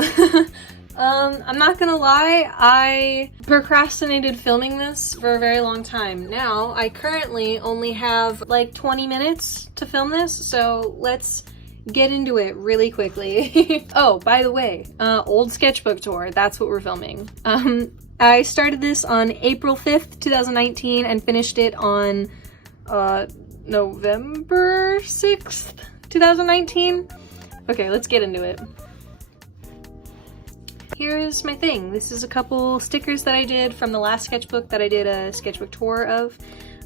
know. I'm not gonna lie, I procrastinated filming this for a very long time. Now, I currently only have like 20 minutes to film this, so let's get into it really quickly. Oh, by the way, old sketchbook tour, that's what we're filming. I started this on April 5th, 2019 and finished it on November 6th, 2019. Okay, let's get into it. Here's my thing. This is a couple stickers that I did from the last sketchbook that I did a sketchbook tour of.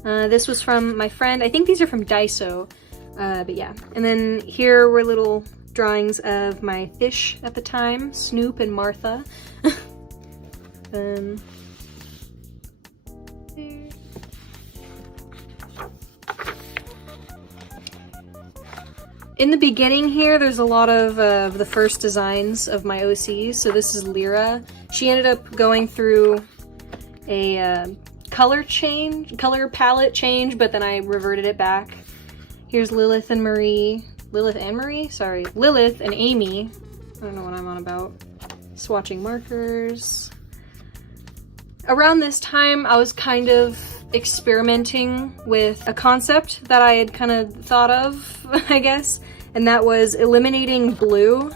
This was from my friend. I think these are from Daiso, but yeah. And then here were little drawings of my fish at the time, Snoop and Martha. There. In the beginning here, there's a lot of the first designs of my OCs. So this is Lyra. She ended up going through a color palette change, but then I reverted it back. Here's Lilith and Amy. I don't know what I'm on about. Swatching markers. Around this time, I was kind of experimenting with a concept that I had kind of thought of, I guess, and that was eliminating blue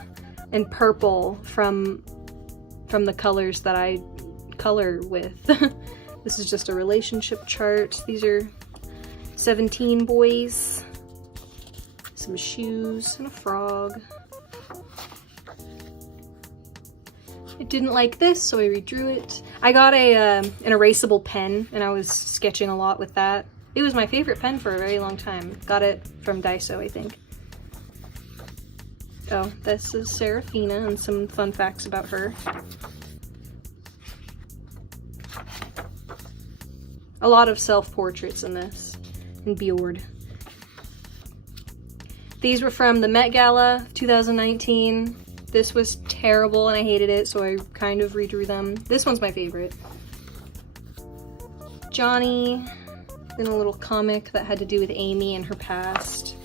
and purple from the colors that I color with. This is just a relationship chart. These are 17 boys, some shoes, and a frog. I didn't like this, so I redrew it. I got an erasable pen, and I was sketching a lot with that. It was my favorite pen for a very long time. Got it from Daiso, I think. Oh, this is Seraphina, and some fun facts about her. A lot of self-portraits in this, and Bjord. These were from the Met Gala 2019. This was terrible and I hated it, so I kind of redrew them. This one's my favorite. Johnny, then a little comic that had to do with Amy and her past.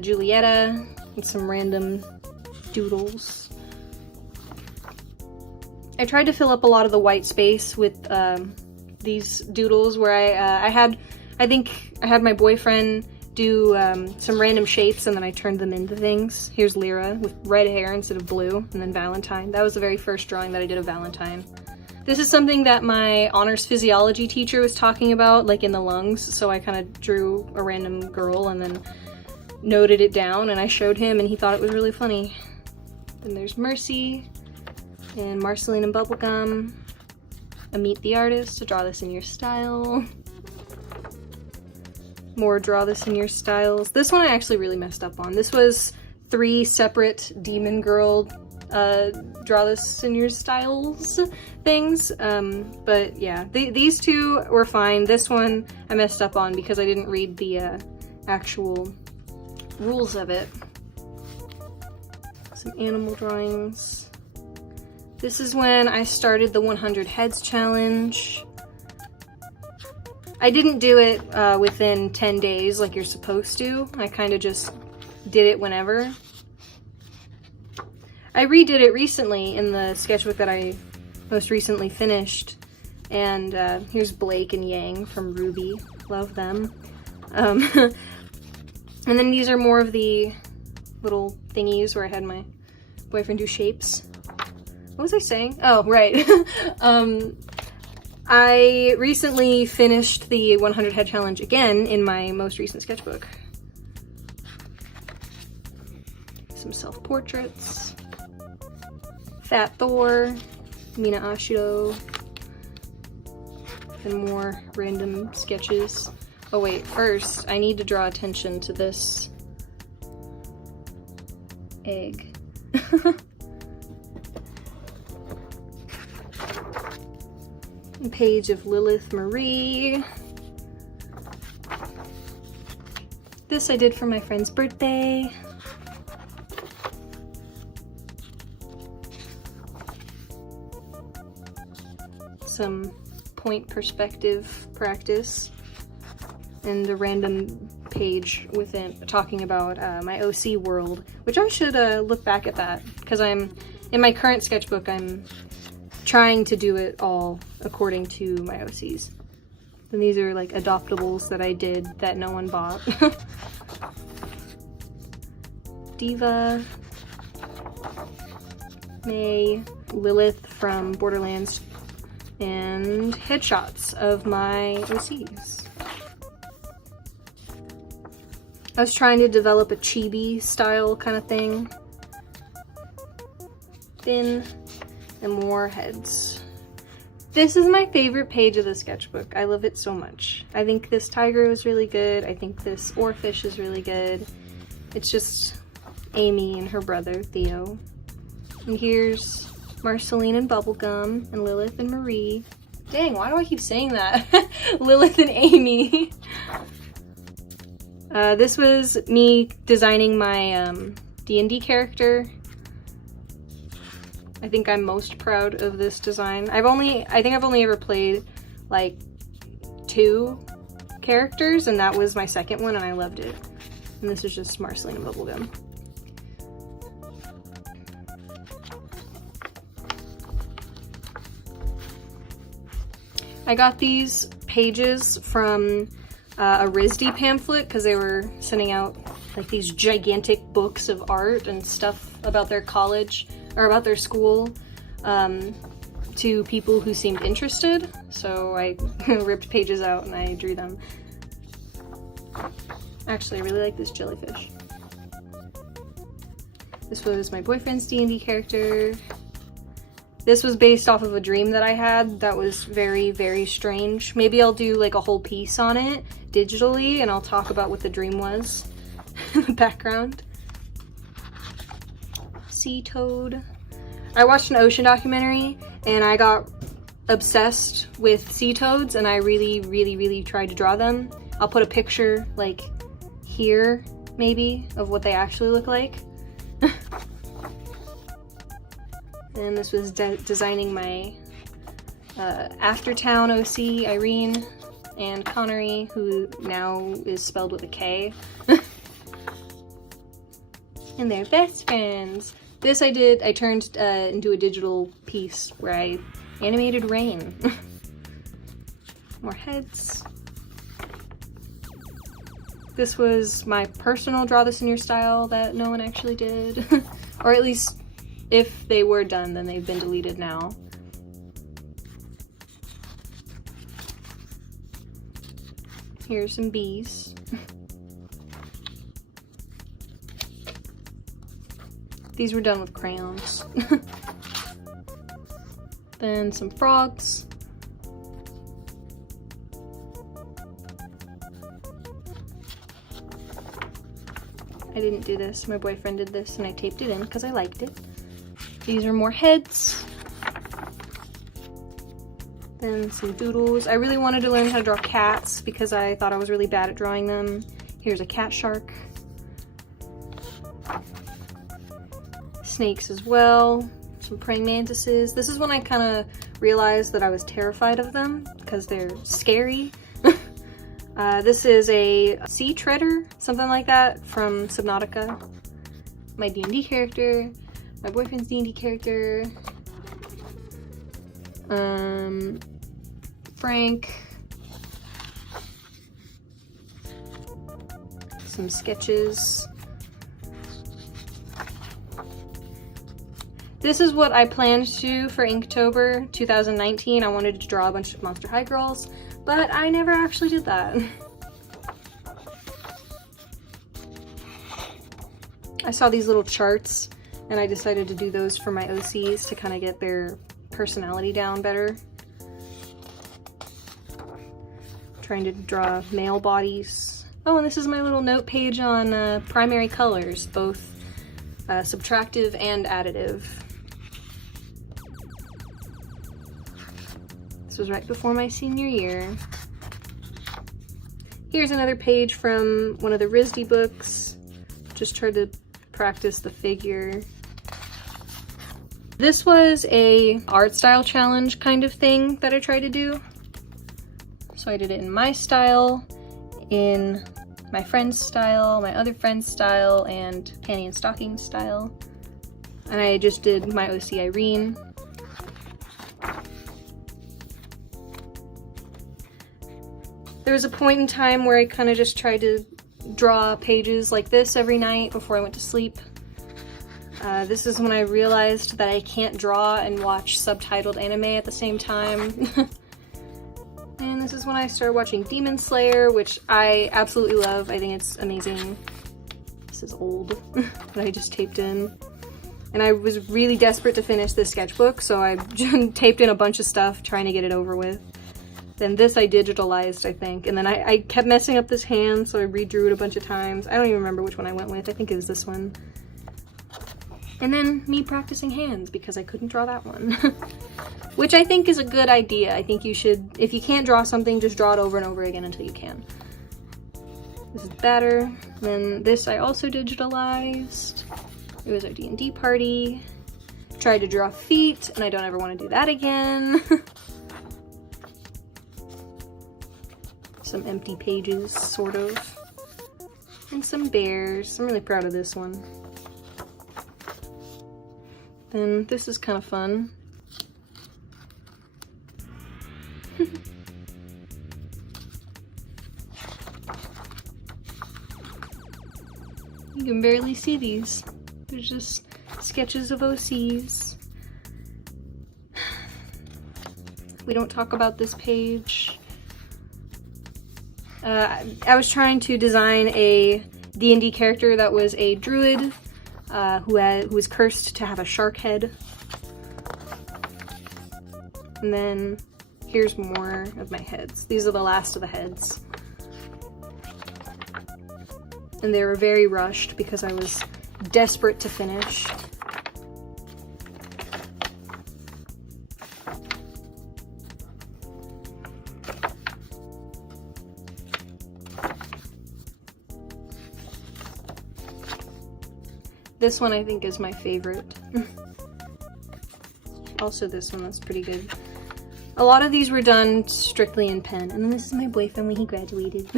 Julietta, and some random doodles. I tried to fill up a lot of the white space with these doodles where I think I had my boyfriend do some random shapes and then I turned them into things. Here's Lyra with red hair instead of blue, and then Valentine. That was the very first drawing that I did of Valentine. This is something that my honors physiology teacher was talking about, like in the lungs, so I kind of drew a random girl and then noted it down and I showed him and he thought it was really funny. Then there's Mercy and Marceline and Bubblegum. A Meet the Artist to draw this in your style. More draw this in your styles. This one I actually really messed up on. This was 3 separate demon girl draw this in your styles things. But yeah, these two were fine. This one I messed up on because I didn't read the actual rules of it. Some animal drawings. This is when I started the 100 heads challenge. I didn't do it within 10 days like you're supposed to. I kind of just did it whenever. I redid it recently in the sketchbook that I most recently finished. And here's Blake and Yang from Ruby. Love them. And then these are more of the little thingies where I had my boyfriend do shapes. What was I saying? Oh, right. I recently finished the 100 head challenge again in my most recent sketchbook. Some self-portraits. Fat Thor, Mina Ashiro, and more random sketches. Oh wait, first I need to draw attention to this egg. A page of Lilith Marie. This I did for my friend's birthday. Some point perspective practice. And a random page within talking about my OC world, which I should look back at that because I'm in my current sketchbook, I'm trying to do it all according to my OCs. And these are like adoptables that I did that no one bought. Diva, May, Lilith from Borderlands, and headshots of my OCs. I was trying to develop a chibi style kind of thing. Thin and more heads. This is my favorite page of the sketchbook. I love it so much. I think this tiger is really good. I think this oarfish is really good. It's just Amy and her brother, Theo. And here's Marceline and Bubblegum, and Lilith and Marie. Dang, why do I keep saying that? Lilith and Amy. This was me designing my D&D character. I think I'm most proud of this design. I think I've only ever played like 2 characters, and that was my second one, and I loved it. And this is just Marceline and Bubblegum. I got these pages from a RISD pamphlet because they were sending out like these gigantic books of art and stuff about their college or about their school to people who seemed interested. So I ripped pages out and I drew them. Actually, I really like this jellyfish. This was my boyfriend's D&D character. This was based off of a dream that I had that was very, very strange. Maybe I'll do like a whole piece on it digitally and I'll talk about what the dream was in the background. Sea toad. I watched an ocean documentary and I got obsessed with sea toads and I really, really, really tried to draw them. I'll put a picture like here maybe of what they actually look like. And this was designing my Aftertown OC, Irene, and Connery, who now is spelled with a K. And they're best friends. This I turned into a digital piece where I animated rain. More heads. This was my personal draw this in your style that no one actually did. Or at least if they were done, then they've been deleted now. Here's some bees. These were done with crayons. Then some frogs. I didn't do this, my boyfriend did this and I taped it in because I liked it. These are more heads. Then some doodles. I really wanted to learn how to draw cats because I thought I was really bad at drawing them. Here's a cat shark. Snakes as well. Some praying mantises. This is when I kind of realized that I was terrified of them because they're scary. This is a sea treader, something like that, from Subnautica. My D&D character, my boyfriend's D&D character, Frank, some sketches. This is what I planned to do for Inktober 2019. I wanted to draw a bunch of Monster High girls, but I never actually did that. I saw these little charts and I decided to do those for my OCs to kind of get their personality down better. Trying to draw male bodies. Oh, and this is my little note page on primary colors, both subtractive and additive. This was right before my senior year. Here's another page from one of the RISD books. Just tried to practice the figure. This was a art style challenge kind of thing that I tried to do. So I did it in my style, in my friend's style, my other friend's style, and panty and stocking style. And I just did my OC Irene. There was a point in time where I kind of just tried to draw pages like this every night before I went to sleep. This is when I realized that I can't draw and watch subtitled anime at the same time. And this is when I started watching Demon Slayer, which I absolutely love. I think it's amazing. This is old, but I just taped in. And I was really desperate to finish this sketchbook, so I taped in a bunch of stuff trying to get it over with. Then this I digitalized, I think. And then I kept messing up this hand, so I redrew it a bunch of times. I don't even remember which one I went with. I think it was this one. And then me practicing hands because I couldn't draw that one. Which I think is a good idea. I think you should, if you can't draw something, just draw it over and over again until you can. This is better. Then this I also digitalized. It was our D&D party. Tried to draw feet, and I don't ever want to do that again. Some empty pages, sort of. And some bears. I'm really proud of this one. Then this is kind of fun. You can barely see these. They're just sketches of OCs. We don't talk about this page. I was trying to design a D&D character that was a druid who was cursed to have a shark head. And then here's more of my heads. These are the last of the heads. And they were very rushed because I was desperate to finish. This one I think is my favorite. Also this one, that's pretty good. A lot of these were done strictly in pen. And then this is my boyfriend when he graduated.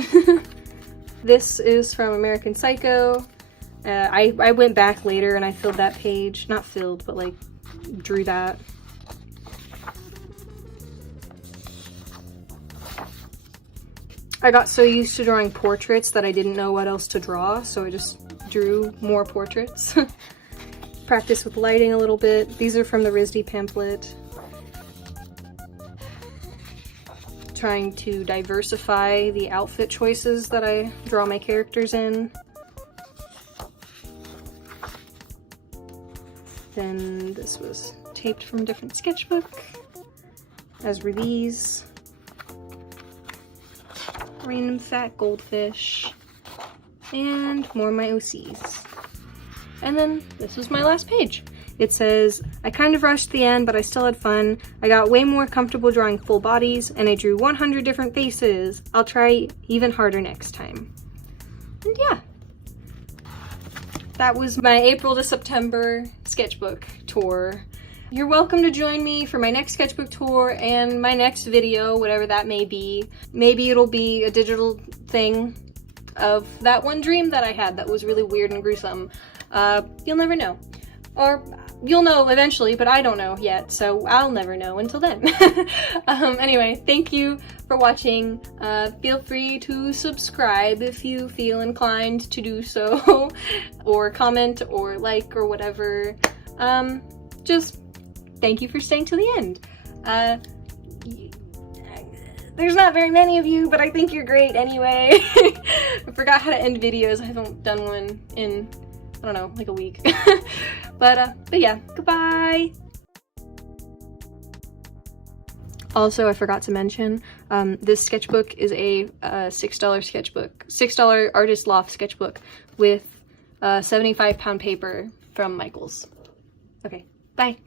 This is from American Psycho. I went back later and I filled that page. Not filled, but like drew that. I got so used to drawing portraits that I didn't know what else to draw, so I just drew more portraits. Practice with lighting a little bit. These are from the RISD pamphlet. Trying to diversify the outfit choices that I draw my characters in. Then this was taped from a different sketchbook, as were these. Random fat goldfish. And more of my OCs. And then this was my last page. It says, I kind of rushed the end, but I still had fun. I got way more comfortable drawing full bodies, and I drew 100 different faces. I'll try even harder next time. And yeah. That was my April to September sketchbook tour. You're welcome to join me for my next sketchbook tour and my next video, whatever that may be. Maybe it'll be a digital thing of that one dream that I had that was really weird and gruesome. You'll never know. Or you'll know eventually, but I don't know yet, so I'll never know until then. Anyway, thank you for watching. Feel free to subscribe if you feel inclined to do so, or comment, or like, or whatever. Just thank you for staying to the end. There's not very many of you, but I think you're great anyway. I forgot how to end videos. I haven't done one in, I don't know, like a week. But yeah, goodbye. Also, I forgot to mention, this sketchbook is a $6 sketchbook, $6 Artist Loft sketchbook with 75-pound paper from Michaels. Okay, bye.